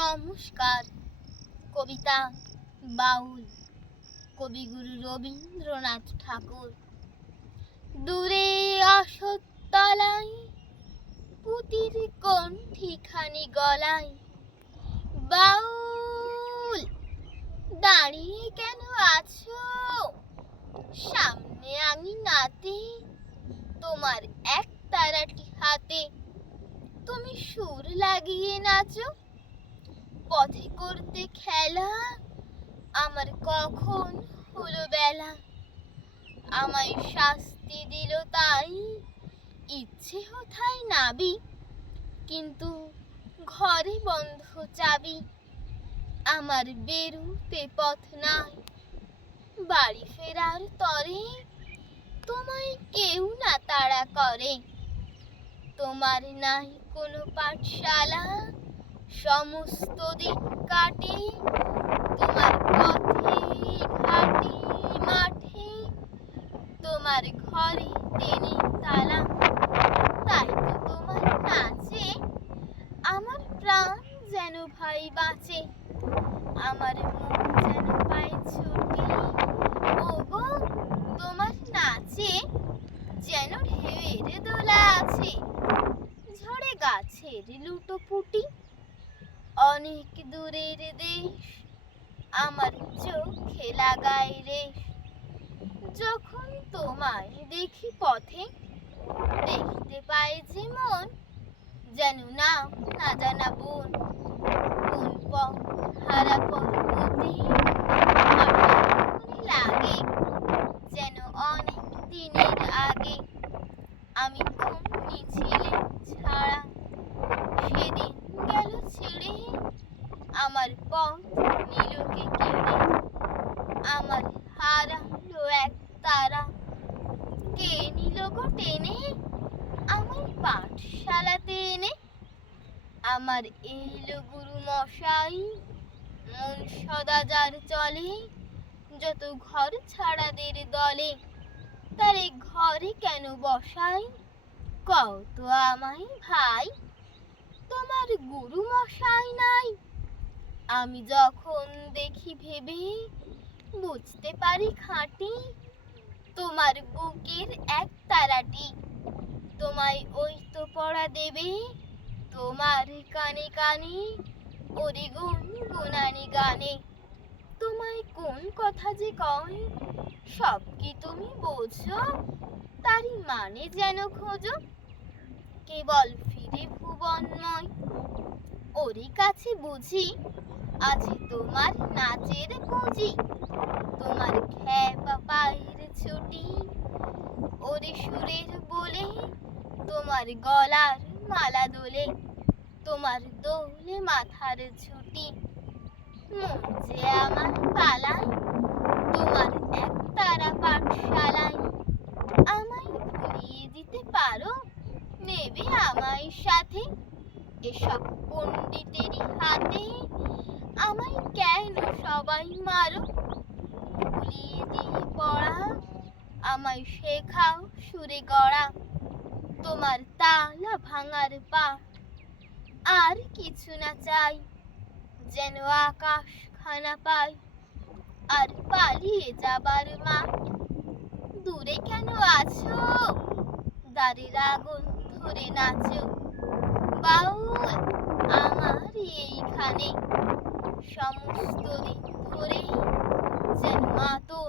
নমস্কার। কবিতা, বাউল, কবিগুরু রবীন্দ্রনাথ ঠাকুর। দূরে অসতলায় পুতির কণ্ঠিখানি গলায়। বাউল, দাঁড়িয়ে কেন আছো? সামনে আমি নাতে, তোমার এক তারাটি হাতে। তুমি সুর লাগিয়ে নাচো। পথে করতে খেলা, আমার কখন হলো বেলা। আমায় শাস্তি দিল তাই, ইচ্ছে হোথায় নাবি, কিন্তু ঘরে বন্ধ চাবি। আমার বেরুতে পথ নাই, বাড়ি ফেরার তরে তোমায় কেউ না তাড়া করে। তোমার নাই কোনো পাঠশালা সমস্ত দিক কাটি, তোমার পথে ঘাটে মাঠে, তোমার ঘরে টেনে তালা। তাই তো তোমার নাচে আমার প্রাণ যেন ভাই বাঁচে। আমার মন যেন পায় ছুটি। ওগো, তোমার নাচে যেন ঢেউয়ের দোলা আছে। ঝড়ে গাছের লুটোপুটি অনেক দূরের দেশ, আমার চোখে লাগায় রে। যখন তোমায় দেখি পথে, দেখতে পাই যে মন যেন না না জানা বোন। কোন পথ হারা পথে লাগে যেন অনেক দিনের আগে আমি কোন মিছিলে ছাড়া সেদিন গেল ছেড়ে আমার পথ নীলকে কেড়ে আমার হারালো এক তারা কে নিল গো টেনে আমার পাঠশালাতে এনে আমার এলো গুরু মশাই, মন সদা যার চলে, যত ঘর ছাড়াদের দলে, তারে ঘরে কেন বসাই? কও তো আমায় ভাই, তোমার গুরু মশাই নাই। আমি যখন দেখি ভেবে, বুঝতে পারি খাঁটি, তোমার বুকের এক তারাটি, তোমায় ওই তো পড়া দেবে তোমার কানে কানে, ওরে গুন গুনানি গানে। তোমায় কোন কথা যে কয়, সব কি তুমি বোঝো? তারই মানে যেন খোঁজো। কেবল ফিরে ভুবনময়, ওরই কাছে বুঝি, আছে তোমার নাচের পুঁজি তোমার খ্যাপা পায়ের ছুটি, ওরে সুরের বলে, তোমার গলার মালা দোলে। তোমার দোলে মাথার ছুটি। মন আমার পালায় তোমার এক তারা পাঠশালায়। আমায় ভুলিয়ে দিতে পারো, নেবে আমায় সাথে। এসব পণ্ডিতেরই হাতে আমায় কেন সবাই মারো? ভুলিয়ে দিয়ে পড়া, আমায় শেখাও সুরে গড়া। তোমার তালা ভাঙার পা আর কিছু না চাই, যেন আকাশ খানা পাই। আর পালিয়ে যাবার মা দূরে কেন আছো? দাঁড়ির আগুন ধরে নাচো। বাউল, আমার এইখানে সমস্ত দিন ধরে যেন মাতন ওঠে